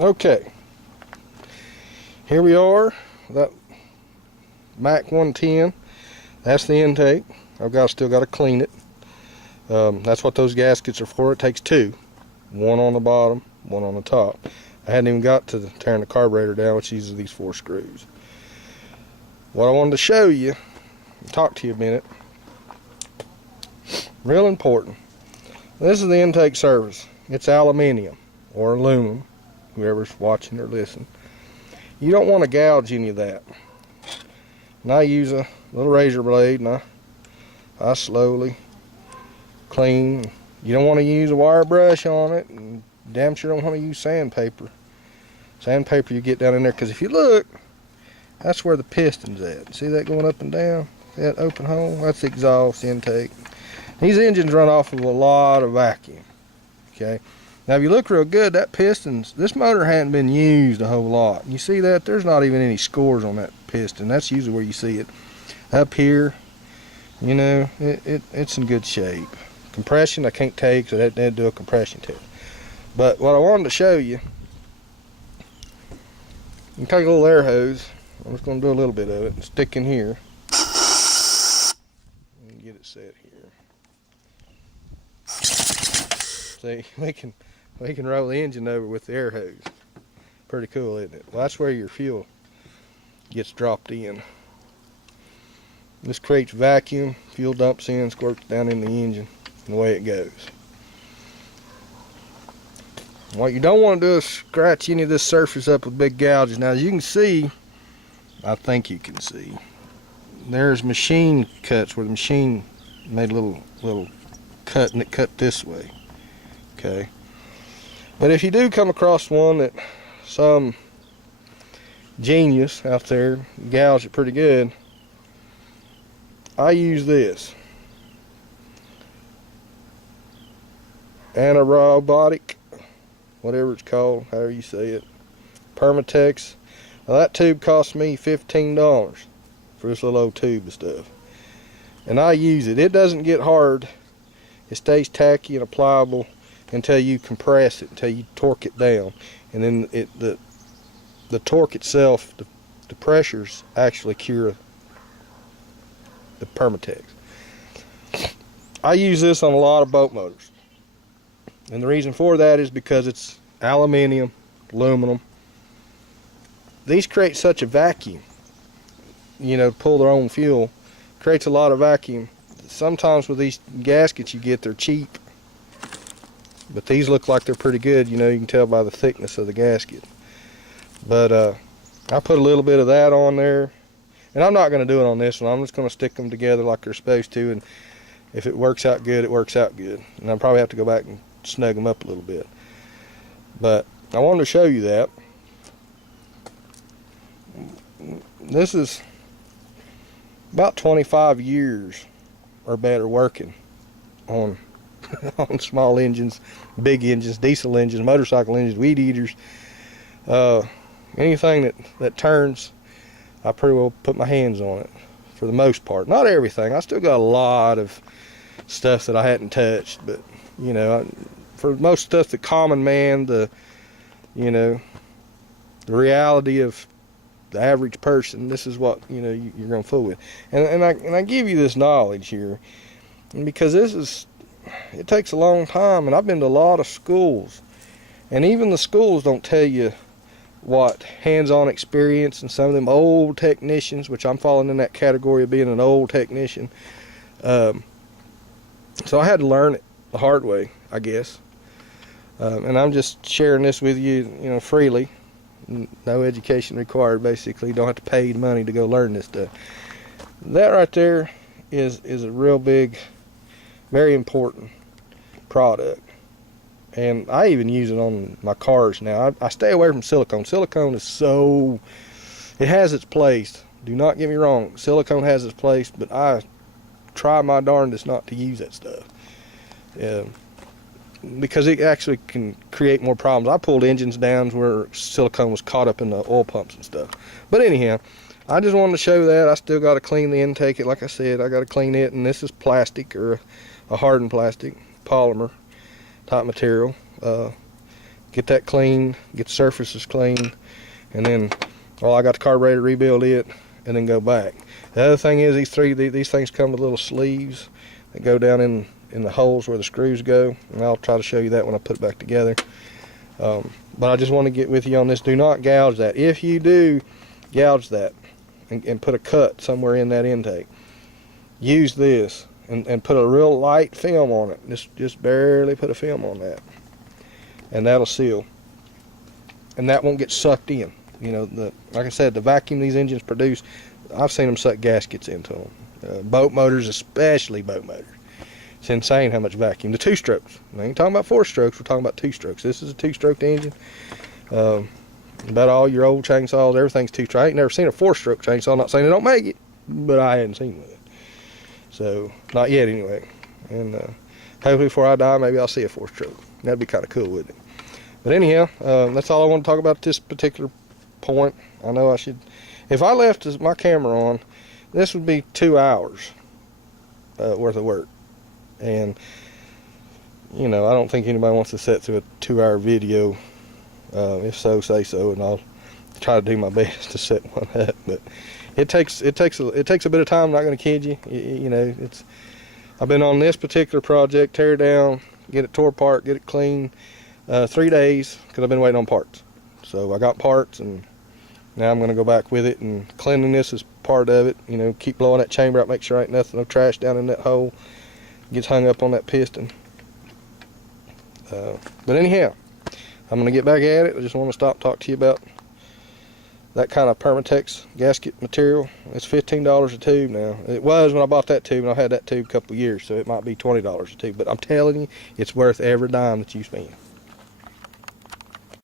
Okay, here we are, that Mac 110. That's the intake. Still got to clean it. That's what those gaskets are for. It takes two, one on the bottom, one on the top. I hadn't even got to tearing the carburetor down, which uses these 4 screws. What I wanted to show you, talk to you a minute, real important. This is the intake surface. It's aluminium or aluminum, whoever's watching or listening. You don't want to gouge any of that. And I use a little razor blade and I slowly clean. You don't want to use a wire brush on it, and damn sure don't want to use sandpaper. Sandpaper you get down in there, because if you look, that's where the piston's at. See that going up and down? See that open hole? That's the exhaust intake. These engines run off of a lot of vacuum. Okay. Now if you look real good, that piston's, this motor hadn't been used a whole lot. You see that? There's not even any scores on that piston. That's usually where you see it. Up here, you know, it's in good shape. Compression, I can't tell you because I didn't do a compression test. But what I wanted to show you, you take a little air hose. I'm just going to do a little bit of it and stick in here. And get it set here. See, we can roll the engine over with the air hose. Pretty cool, isn't it? Well, that's where your fuel gets dropped in. This creates vacuum, fuel dumps in, squirts down in the engine, and away it goes. What you don't want to do is scratch any of this surface up with big gouges. Now, as you can see, I think you can see, there's machine cuts where the machine made a little cut, and it cut this way. Okay. But if you do come across one that some genius out there gouged it pretty good, I use this anaerobic, whatever it's called, however you say it, Permatex. Now that tube cost me $15 for this little old tube of stuff, and I use it. It doesn't get hard. It stays tacky and pliable until you compress it, until you torque it down, and then the torque itself, the pressures actually cure the Permatex. I use this on a lot of boat motors, and the reason for that is because it's aluminium, aluminum. These create such a vacuum, you know, pull their own fuel, creates a lot of vacuum. Sometimes with these gaskets you get, they're cheap, but these look like they're pretty good. You know, you can tell by the thickness of the gasket. But I put a little bit of that on there, and I'm not going to do it on this one. I'm just going to stick them together like they're supposed to, and if it works out good, it works out good. And I'll probably have to go back and snug them up a little bit. But I wanted to show you that. This is about 25 years or better working on on small engines, big engines, diesel engines, motorcycle engines, weed eaters, anything that turns, I pretty well put my hands on it for the most part. Not everything. I still got a lot of stuff that I hadn't touched, but you know, for most stuff, the common man, the reality of the average person, this is what you're gonna fool with. And I give you this knowledge here because it takes a long time, and I've been to a lot of schools, and even the schools don't tell you what hands-on experience, and some of them old technicians, which I'm falling in that category of being an old technician. So I had to learn it the hard way, I guess. And I'm just sharing this with you, freely. No education required, basically. You don't have to pay money to go learn this stuff. That right there is a real big, very important product. And I even use it on my cars now. I stay away from silicone. Silicone is it has its place. Do not get me wrong. Silicone has its place, but I try my darndest not to use that stuff. Because it actually can create more problems. I pulled engines down where silicone was caught up in the oil pumps and stuff. But anyhow, I just wanted to show that. I still got to clean the intake. Like I said, I got to clean it, and this is plastic, or a hardened plastic, polymer type material. get that clean, get the surfaces clean, and then, well, I got the carburetor, rebuild it, and then go back. The other thing is these things come with little sleeves that go down in the holes where the screws go, and I'll try to show you that when I put it back together. But I just want to get with you on this. Do not gouge that. If you do gouge that and put a cut somewhere in that intake, use this and put a real light film on it. Just barely put a film on that, and that'll seal. And that won't get sucked in. You know, like I said, the vacuum these engines produce, I've seen them suck gaskets into them. Boat motors, especially boat motors. It's insane how much vacuum. The 2-strokes. I ain't talking about 4-strokes. We're talking about 2-strokes. This is a 2-stroke engine. About all your old chainsaws, everything's 2-stroke. I ain't never seen a 4-stroke chainsaw. I'm not saying they don't make it, but I hadn't seen one. So, not yet anyway. And hopefully before I die, maybe I'll see a 4-stroke. That'd be kind of cool, wouldn't it? But anyhow, that's all I want to talk about at this particular point. I know I should, if I left my camera on, this would be 2 hours worth of work. And, you know, I don't think anybody wants to sit through a 2-hour video. If so, say so, and I'll try to do my best to set one up. But it takes a bit of time. I'm not going to kid you. You know, I've been on this particular project, tear it down, get it tore apart, get it clean, 3 days, because I've been waiting on parts. So I got parts, and now I'm going to go back with it, and cleanliness is part of it. You know, keep blowing that chamber out, make sure ain't nothing, no trash down in that hole, gets hung up on that piston. But anyhow, I'm going to get back at it. I just want to talk to you about that kind of Permatex gasket material. It's $15 a tube now. It was when I bought that tube, and I had that tube a couple of years, so it might be $20 a tube. But I'm telling you, it's worth every dime that you spend.